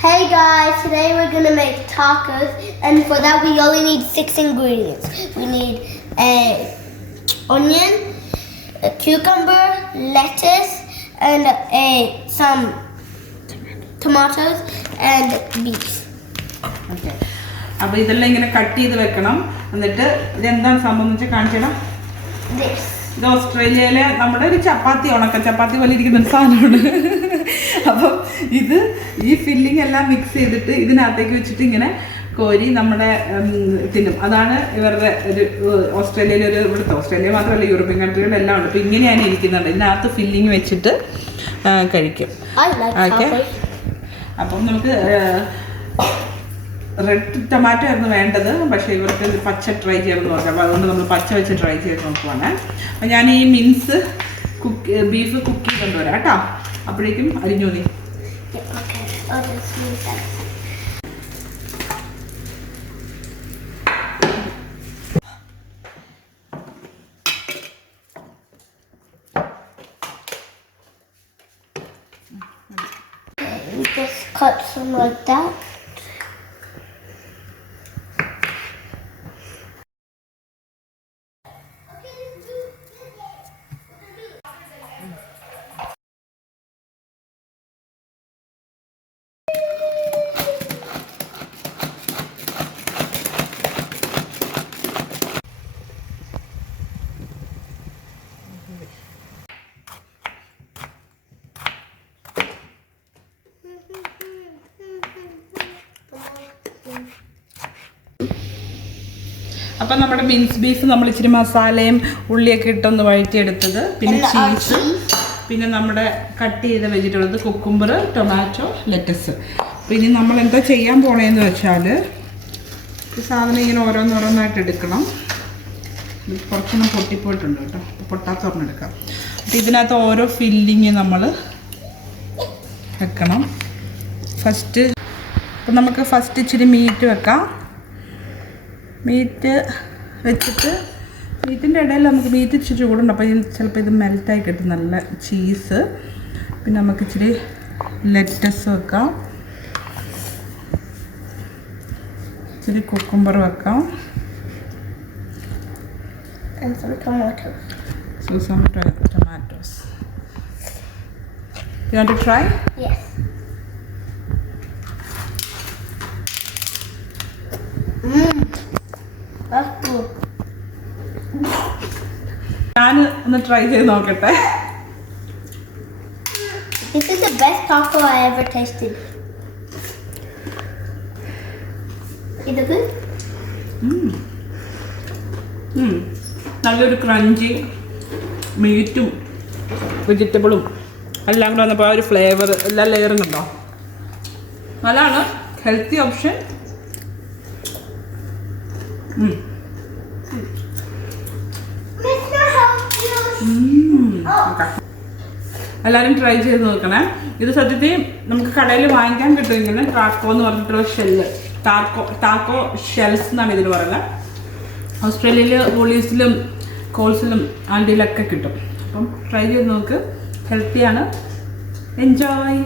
Hey guys, today we're gonna make tacos, and for that we only need six ingredients. We need a onion, a cucumber, lettuce, and a some tomatoes and beef. Okay. അപ്പോൾ ഇതെല്ലാം ഇങ്ങനെ cut ചെയ്ത് വെക്കണം എന്നിട്ട് ഇതെന്താണ് സംഭവം വെച്ചാൽ കാണിച്ചേടാ This. ഇത് ഓസ്ട്രേലിയയിലെ നമ്മുടെ ഒരു ചപ്പാത്തി ഉണക്ക ചപ്പാത്തി പോലെ ഇരിക്കുന്ന ഒരു സാധനമാണ് അപ്പം ഇത് ഈ ഫില്ലിംഗ് എല്ലാം മിക്സ് ചെയ്തിട്ട് ഇതിനകത്തേക്ക് വെച്ചിട്ട് ഇങ്ങനെ കോരി നമ്മുടെ തിന്നും. അതാണ് ഇവരുടെ ഒരു ഓസ്ട്രേലിയയിലെ ഒരു ഇവിടുത്തെ ഓസ്ട്രേലിയ മാത്രമല്ല യൂറോപ്യൻ കൺട്രികളിലെല്ലാം ഉണ്ട്. അപ്പം ഇങ്ങനെയാണ് ഇരിക്കുന്നുണ്ട്. ഇതിനകത്ത് ഫില്ലിങ് വെച്ചിട്ട് കഴിക്കും. ഓക്കെ അപ്പം നമുക്ക് റെഡ് ടൊമാറ്റോ ആയിരുന്നു വേണ്ടത്. പക്ഷേ ഇവർക്ക് പച്ച ട്രൈ ചെയ്യാൻ നോക്കാം അപ്പോൾ അതുകൊണ്ട് നമ്മൾ പച്ച വെച്ച് ട്രൈ ചെയ്ത് നോക്കുവാണ്. അപ്പം ഞാൻ ഈ മിൻസ് കുക്ക് ബീഫ് കുക്ക് ചെയ്തുകൊണ്ട് വരാം കേട്ടോ. അപ്പോഴേക്കും അരിഞ്ഞു നീ Yeah, okay. I'll just use that. Okay, we just cut some like that. അപ്പം നമ്മുടെ മിൻസ് ബീഫ് നമ്മൾ ഇച്ചിരി മസാലയും ഉള്ളിയൊക്കെ ഇട്ടൊന്ന് വഴറ്റിയെടുത്തത്. പിന്നെ ചീസ് പിന്നെ നമ്മുടെ കട്ട് ചെയ്ത വെജിറ്റബിൾസ് കുക്കുംബർ ടൊമാറ്റോ ലെറ്റസ് അപ്പോൾ ഇനി നമ്മൾ എന്താ ചെയ്യാൻ പോണേന്ന് വെച്ചാൽ ഈ സാധനം ഇങ്ങനെ ഓരോന്നോരോന്നായിട്ട് എടുക്കണം. കുറച്ചൊന്നും പൊട്ടിപ്പോയിട്ടുണ്ട് കേട്ടോ. പൊട്ടാത്ത ഒരെണ്ണെടുക്കാം അപ്പം ഇതിനകത്ത് ഓരോ ഫില്ലിങ് നമ്മൾ വെക്കണം. ഫസ്റ്റ് അപ്പം നമുക്ക് ഫസ്റ്റ് ഇച്ചിരി മീറ്റ് വെക്കാം. മീറ്റ് വെച്ചിട്ട് മീറ്റിന്റെ ഇടയിൽ നമുക്ക് മീറ്റ് ഇച്ചിരി ചൂടുണ്ട്. അപ്പോൾ ഇതിൽ ചിലപ്പോൾ ഇത് മെൽറ്റായി കിട്ടും. നല്ല ചീസ് പിന്നെ നമുക്ക് ഇച്ചിരി ലെറ്റസ് വെക്കാം. ഇച്ചിരി കുക്കുംബർ വെക്കാം. And tomatoes you some to- tomatoes. ഞാൻ ഒന്ന് ട്രൈ ചെയ്ത് നോക്കട്ടെ. This is the best taco I ever tasted. Is it good? നല്ലൊരു ക്രഞ്ചി മീറ്റും വെജിറ്റബിളും എല്ലാം കൂടെ വന്നപ്പോൾ ആ ഒരു ഫ്ലേവർ എല്ലാ ലെയറും കണ്ടോ? നല്ലതാണ്. ഹെൽത്തി ഓപ്ഷൻ എല്ലാവരും ട്രൈ ചെയ്ത് നോക്കണേ. ഇത് സത്യത്തിൽ നമുക്ക് കടയിൽ വാങ്ങിക്കാൻ കിട്ടും ഇങ്ങനെ ടാക്കോ എന്ന് പറഞ്ഞിട്ടുള്ള ഷെല്ല് ടാക്കോ ടാക്കോ ഷെൽസ് എന്നാണ് ഇതിന് പറയുന്നത് ഓസ്ട്രേലിയയിൽ വോളീസിലും കോൾസിലും ആൻഡിയിലൊക്കെ കിട്ടും. അപ്പം ട്രൈ ചെയ്ത് നോക്ക്. ഹെൽത്തിയാണ് എൻജോയ്